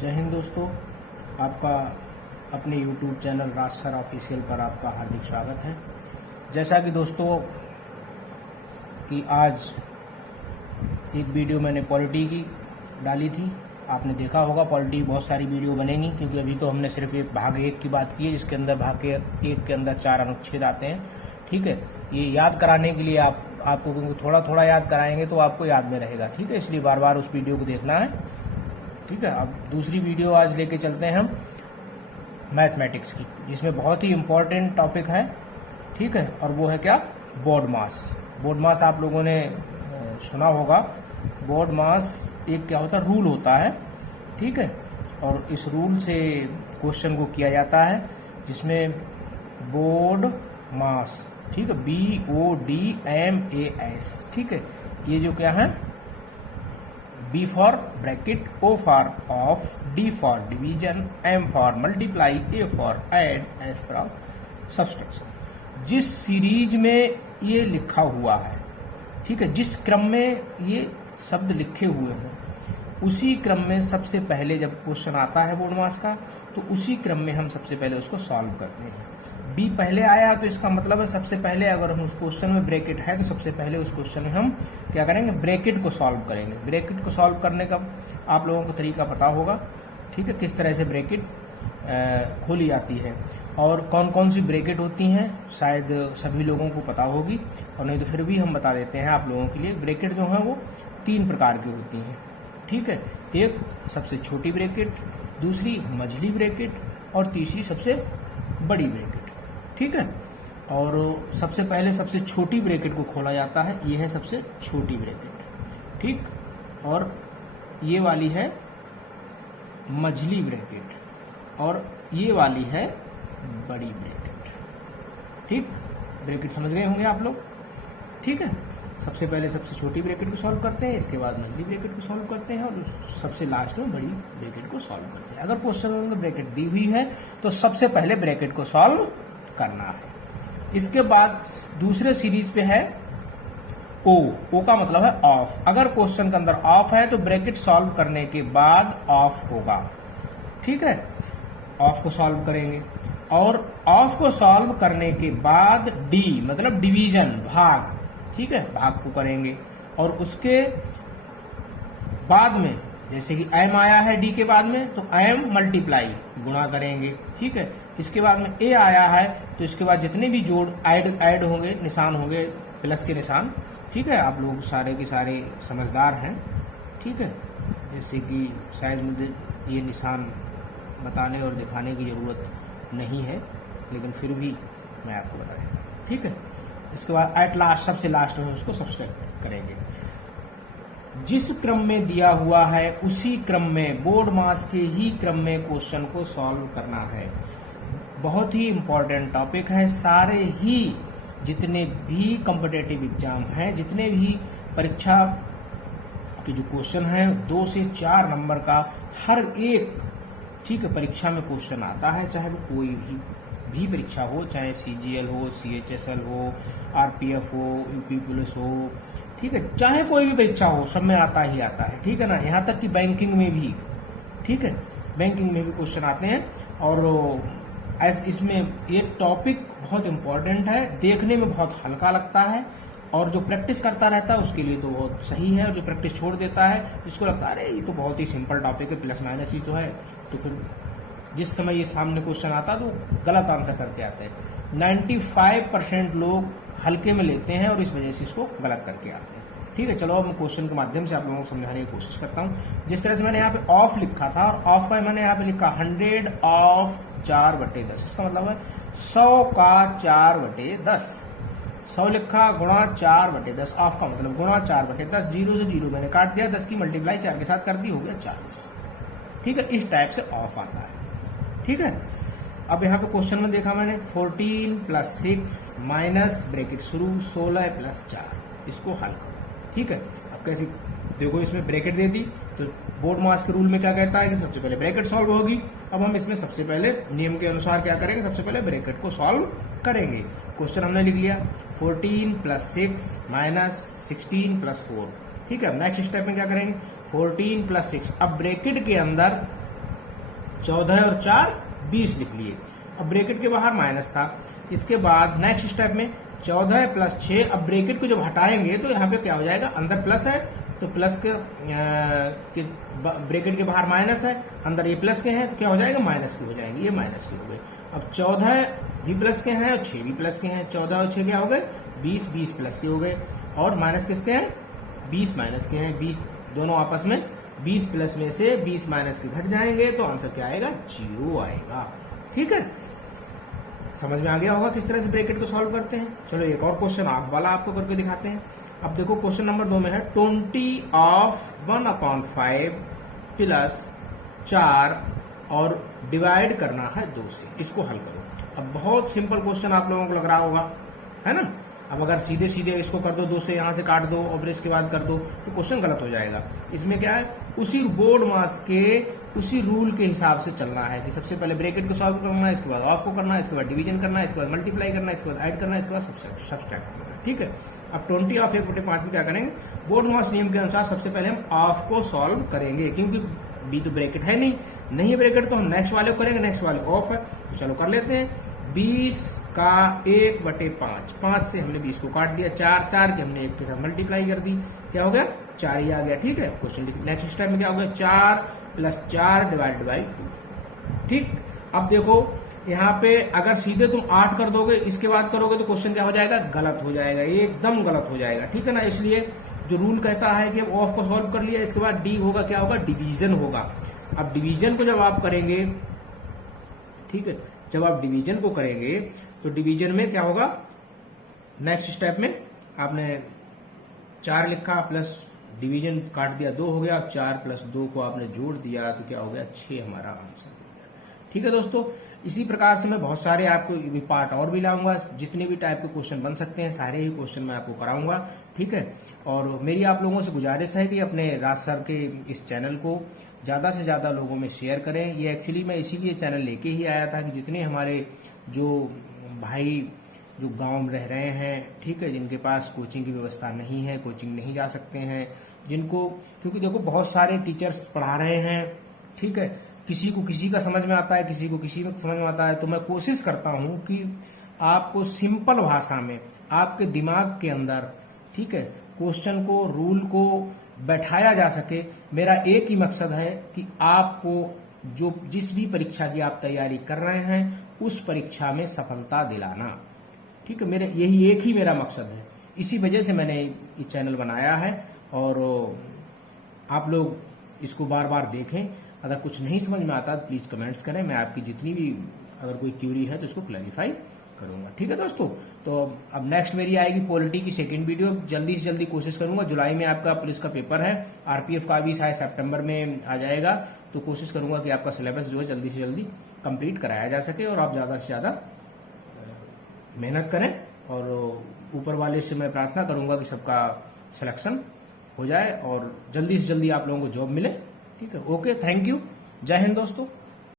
जय हिंद दोस्तों, आपका अपने YouTube चैनल राज सर ऑफिशियल पर आपका हार्दिक स्वागत है। जैसा कि दोस्तों कि आज एक वीडियो मैंने पॉलिटी की डाली थी, आपने देखा होगा। पॉलिटी बहुत सारी वीडियो बनेंगी क्योंकि अभी तो हमने सिर्फ एक भाग 1 की बात की है, जिसके अंदर भाग 1 के अंदर 4 अनुच्छेद आते हैं। ठीक है, ये याद कराने के लिए आपको क्योंकि थोड़ा थोड़ा याद कराएंगे तो आपको याद में रहेगा। ठीक है, इसलिए बार बार उस वीडियो को देखना है। ठीक है, अब दूसरी वीडियो आज लेके चलते हैं हम मैथमेटिक्स की, जिसमें बहुत ही इम्पोर्टेंट टॉपिक है। ठीक है, और वो है क्या? बोर्ड मास। बोर्ड मास आप लोगों ने सुना होगा। बोर्ड मास एक क्या होता है? रूल होता है। ठीक है, और इस रूल से क्वेश्चन को किया जाता है, जिसमें बोर्ड मास, ठीक है, BODMAS। ठीक है, ये जो क्या है? B for bracket, O for of, D for division, M for multiply, A for add, S for subtraction. जिस सीरीज में ये लिखा हुआ है, ठीक है, जिस क्रम में ये शब्द लिखे हुए हैं, उसी क्रम में सबसे पहले जब क्वेश्चन आता है बोर्ड मास का, तो उसी क्रम में हम सबसे पहले उसको सॉल्व करते हैं। बी पहले आया तो इसका मतलब है सबसे पहले अगर हम उस क्वेश्चन में ब्रैकेट है तो सबसे पहले उस क्वेश्चन में हम क्या करेंगे? ब्रैकेट को सॉल्व करेंगे। ब्रैकेट को सॉल्व करने का आप लोगों को तरीका पता होगा। ठीक है, किस तरह से ब्रैकेट खोली जाती है और कौन कौन सी ब्रैकेट होती हैं, शायद सभी लोगों को पता होगी, और नहीं तो फिर भी हम बता देते हैं आप लोगों के लिए। ब्रैकेट जो है वो 3 प्रकार की होती हैं। ठीक है, एक सबसे छोटी ब्रैकेट, दूसरी मझली ब्रैकेट, और तीसरी सबसे बड़ी ब्रैकेट। ठीक है, और सबसे पहले सबसे छोटी ब्रैकेट को खोला जाता है। ये है सबसे छोटी ब्रैकेट। ठीक, और ये वाली है मझली ब्रैकेट, और ये वाली है बड़ी ब्रैकेट। ठीक, ब्रैकेट समझ गए होंगे आप लोग। ठीक है, सबसे पहले सबसे छोटी ब्रैकेट को सॉल्व करते हैं, इसके बाद मझली ब्रैकेट को सॉल्व करते हैं, और सबसे लास्ट में बड़ी ब्रैकेट को सॉल्व करते हैं। अगर क्वेश्चन में ब्रैकेट दी हुई है तो सबसे पहले ब्रैकेट को सॉल्व करना है। इसके बाद दूसरे सीरीज पे है O का मतलब है ऑफ। अगर क्वेश्चन के अंदर ऑफ है तो ब्रैकेट सॉल्व करने के बाद ऑफ होगा। ठीक है, ऑफ को सॉल्व करेंगे, और ऑफ को सॉल्व करने के बाद D मतलब डिवीजन, भाग, ठीक है, भाग को करेंगे, और उसके बाद में जैसे कि M आया है D के बाद में, तो M मल्टीप्लाई, गुणा करेंगे। ठीक है, इसके बाद में A आया है तो इसके बाद जितने भी जोड़ ऐड होंगे, निशान होंगे, प्लस के निशान। ठीक है, आप लोग सारे के सारे समझदार हैं। ठीक है, जैसे कि शायद मुझे ये निशान बताने और दिखाने की जरूरत नहीं है, लेकिन फिर भी मैं आपको बताऊंगा। ठीक है, इसके बाद एट लास्ट, सबसे लास्ट में उसको सब्सट्रैक्ट करेंगे। जिस क्रम में दिया हुआ है उसी क्रम में, बोर्ड मास के ही क्रम में क्वेश्चन को सॉल्व करना है। बहुत ही इंपॉर्टेंट टॉपिक है। सारे ही जितने भी कॉम्पिटिटिव एग्जाम हैं, जितने भी परीक्षा के जो क्वेश्चन हैं, 2 से 4 नंबर का हर एक, ठीक है, परीक्षा में क्वेश्चन आता है, चाहे वो कोई भी परीक्षा हो, चाहे CGL हो, CHSL हो, RPF हो, UP पुलिस हो, ठीक है, चाहे कोई भी परीक्षा हो, सब में आता ही आता है। ठीक है ना, यहाँ तक कि बैंकिंग में भी, ठीक है, बैंकिंग में भी क्वेश्चन आते हैं। और इसमें ये टॉपिक बहुत इंपॉर्टेंट है, देखने में बहुत हल्का लगता है, और जो प्रैक्टिस करता रहता है उसके लिए तो बहुत सही है, और जो प्रैक्टिस छोड़ देता है, जिसको लगता है अरे ये तो बहुत ही सिंपल टॉपिक है, प्लस माइनस ही तो है, तो फिर जिस समय ये सामने क्वेश्चन आता है तो गलत आंसर करके आते हैं। 95% लोग हल्के में लेते हैं और इस वजह से इसको गलत करके आते हैं। ठीक है, चलो अब मैं क्वेश्चन के माध्यम से आप लोगों को समझाने की कोशिश करता हूं। जिस तरह से मैंने यहाँ पे ऑफ लिखा था, और ऑफ का मैंने यहाँ पे लिखा 100 ऑफ 4/10। इसका मतलब है 100 का 4/10। 100 लिखा गुणा 4/10, ऑफ का मतलब गुणा 4/10। 0 से 0 मैंने काट दिया, 10 की मल्टीप्लाई 4 के साथ कर दी, हो गया 40। ठीक है, इस टाइप से ऑफ आता है। ठीक है, अब यहाँ पे क्वेश्चन में देखा मैंने 14 + 6 माइनस ब्रैकेट शुरू 16 + 4, इसको हल करो। ठीक है, अब कैसे देखो, इसमें ब्रैकेट दे दी तो बोर्ड मास के रूल में क्या कहता है कि सबसे पहले ब्रैकेट सॉल्व होगी। अब हम इसमें सबसे पहले नियम के अनुसार क्या करेंगे? सबसे पहले ब्रैकेट को सॉल्व करेंगे। क्वेश्चन हमने लिख लिया 14 + 6 माइनस 16 + 4। ठीक है, नेक्स्ट स्टेप में क्या करेंगे? 14 + 6। अब ब्रैकेट के अंदर 14 और 4 20 लिख लिए। अब ब्रैकेट के बाहर माइनस था। इसके बाद नेक्स्ट स्टेप में 14 प्लस 6, अब ब्रैकेट को जब हटाएंगे तो यहाँ पे क्या हो जाएगा, अंदर प्लस है तो प्लस के ब्रैकेट के बाहर माइनस है, अंदर ये प्लस के हैं तो क्या हो जाएगा, माइनस की हो जाएंगे, ये माइनस की हो गए। अब 14 भी प्लस के हैं और 6 भी प्लस के हैं, 14 और 6 क्या हो गए 20, 20 प्लस के हो गए, और माइनस किसके हैं 20 माइनस के हैं, 20 दोनों आपस में 20 प्लस में से 20 माइनस के घट जाएंगे तो आंसर क्या आएगा, 0 आएगा। ठीक है, समझ में आ गया होगा किस तरह से ब्रैकेट को सॉल्व करते हैं। चलो एक और क्वेश्चन आप वाला आपको करके दिखाते हैं। अब देखो क्वेश्चन नंबर 2 में है 20 ऑफ 1/5 प्लस 4 और डिवाइड करना है 2 से, इसको हल करो। अब बहुत सिंपल क्वेश्चन आप लोगों को लग रहा होगा, है ना। अब अगर सीधे सीधे इसको कर दो, 2 से यहां से काट दो और इसके बाद कर दो तो क्वेश्चन गलत हो जाएगा। इसमें क्या है, उसी बोर्ड मास के उसी रूल के हिसाब से चलना है कि सबसे पहले ब्रैकेट को सॉल्व करना है, इसके बाद ऑफ को करना है, इसके बाद डिवीजन करना है, इसके बाद मल्टीप्लाई करना है, इसके बाद ऐड करना है, इसके बाद सब्सट्रैक्ट करना है। ठीक है, अब 20 ऑफ 1/5 में क्या करेंगे, बोर्ड मास नियम के अनुसार सबसे पहले हम ऑफ को सॉल्व करेंगे, क्योंकि बी तो ब्रैकेट है नहीं है ब्रैकेट, तो हम नेक्स्ट वाले को करेंगे, नेक्स्ट वाले ऑफ है तो चलो कर लेते हैं। 20 का 1/5, 5 से हमने 20 को काट दिया, 4 के हमने 1 के साथ मल्टीप्लाई कर दी, क्या हो गया 4 ही आ गया। ठीक है, क्वेश्चन नेक्स्ट स्टेप में क्या हो गया, 4 + 4 डिवाइडेड बाई 2। ठीक, अब देखो यहाँ पे अगर सीधे तुम 8 कर दोगे इसके बाद करोगे तो क्वेश्चन क्या हो जाएगा, गलत हो जाएगा, एकदम गलत हो जाएगा। ठीक है ना, इसलिए जो रूल कहता है कि अब ऑफ को सॉल्व कर लिया, इसके बाद डी होगा, क्या होगा, डिवीजन होगा। अब डिवीजन को जब आप करेंगे, ठीक है, जब आप डिवीजन को करेंगे तो डिवीजन में क्या होगा, नेक्स्ट स्टेप में आपने 4 लिखा प्लस डिवीजन काट दिया 2 हो गया, 4 + 2 को आपने जोड़ दिया तो क्या हो गया 6 हमारा आंसर हो गया। ठीक है दोस्तों, इसी प्रकार से मैं बहुत सारे आपको पार्ट और भी लाऊंगा, जितने भी टाइप के क्वेश्चन बन सकते हैं सारे ही क्वेश्चन मैं आपको कराऊंगा। ठीक है, और मेरी आप लोगों से गुजारिश है कि अपने राज सर के इस चैनल को ज्यादा से ज्यादा लोगों में शेयर करें। ये एक्चुअली मैं इसीलिए चैनल लेके ही आया था कि जितने हमारे जो भाई जो गांव में रह रहे हैं, ठीक है, जिनके पास कोचिंग की व्यवस्था नहीं है, कोचिंग नहीं जा सकते हैं, जिनको, क्योंकि देखो बहुत सारे टीचर्स पढ़ा रहे हैं, ठीक है, किसी को किसी का समझ में आता है, किसी को किसी का समझ में आता है, तो मैं कोशिश करता हूं कि आपको सिंपल भाषा में आपके दिमाग के अंदर, ठीक है, क्वेश्चन को, रूल को बैठाया जा सके। मेरा एक ही मकसद है कि आपको जो जिस भी परीक्षा की आप तैयारी कर रहे हैं उस परीक्षा में सफलता दिलाना। ठीक है, मेरे यही एक ही मेरा मकसद है, इसी वजह से मैंने ये चैनल बनाया है। और आप लोग इसको बार बार देखें, अगर कुछ नहीं समझ में आता तो प्लीज कमेंट्स करें, मैं आपकी जितनी भी अगर कोई क्यूरी है तो इसको क्लैरिफाई करूंगा। ठीक है दोस्तों, तो अब नेक्स्ट मेरी आएगी पॉलिटी की सेकंड वीडियो, जल्दी से जल्दी कोशिश करूंगा। जुलाई में आपका पुलिस का पेपर है, आरपीएफ का भी शायद सितंबर में आ जाएगा, तो कोशिश करूंगा कि आपका सिलेबस जो है जल्दी से जल्दी कंप्लीट कराया जा सके और आप ज्यादा से ज्यादा मेहनत करें। और ऊपर वाले से मैं प्रार्थना करूंगा कि सबका सिलेक्शन हो जाए और जल्दी से जल्दी आप लोगों को जॉब मिले। ठीक है, ओके, थैंक यू, जय हिंद दोस्तों।